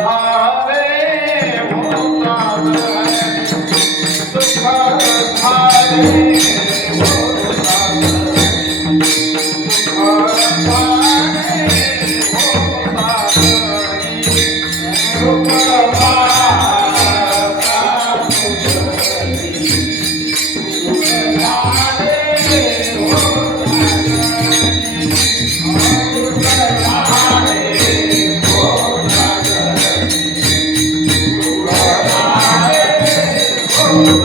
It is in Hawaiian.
ভাবে Oh